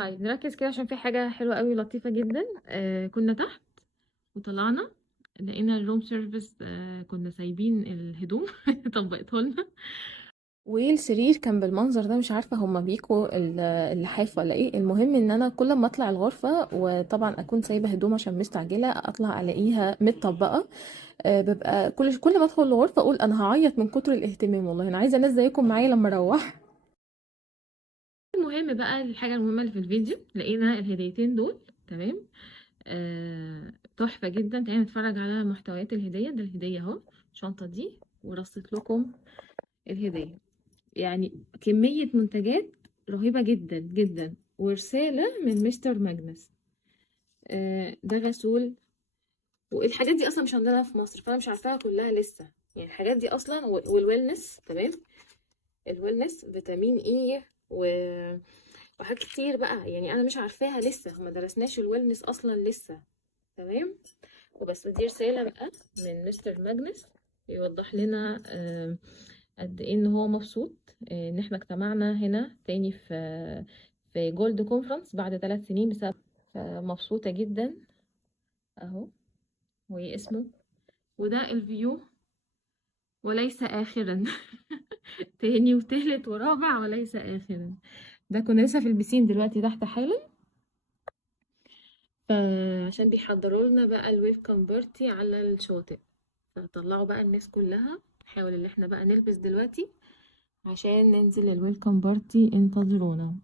طيب نركز كده عشان في حاجة حلوة قوي لطيفة جدا. كنا تحت وطلعنا لقينا الروم سيرفيس، كنا سايبين الهدوم طبقته لنا. والسرير كان بالمنظر ده، مش عارفة هما بيكوا اللحاف ولا ايه. المهم ان انا كل ما اطلع الغرفة وطبعا اكون سايبة هدوم عشان مستعجلة، اطلع الاقيها متطبقة. ببقى كل ما ادخل الغرفة اقول انا هعيط من كتر الاهتمام. والله انا عايزة ناس زيكم معايا لما اروح. المهم بقى الحاجة المهمة اللي في الفيديو، لقينا الهديتين دول. تمام. تحفة جدا. تعالوا نتفرج على محتويات الهدية. ده الهدية اهو، الشنطة دي، ورصيت لكم الهدية. يعني كمية منتجات رهيبة جدا جدا، ورسالة من مستر ماجنس. ده غسول. والحاجات دي اصلا مش عندنا في مصر، فانا مش عارفاها كلها لسه. يعني الحاجات دي اصلا والويلنس. تمام. الويلنس فيتامين اي وحاجات كتير بقى، يعني انا مش عارفاها لسه، ما درسناش الويلنس اصلا لسه. تمام. وبس دي رسالة بقى من مستر ماجنس، يوضح لنا قد ايه ان هو مبسوط ان احنا اجتمعنا هنا تاني في جولد كونفرنس بعد 3 سنين بسبب. مبسوطة جدا اهو، واسمه، وده الفيو وليس آخرا. تاني وتالت ورابع وليس آخرا. ده كنا لسه في البسين دلوقتي تحت حالا، فعشان بيحضروا لنا بقى الويلكم بارتي على الشاطئ. فطلعوا بقى الناس كلها، نحاول ان احنا بقى نلبس دلوقتي عشان ننزل الويلكم بارتي. انتظرونا.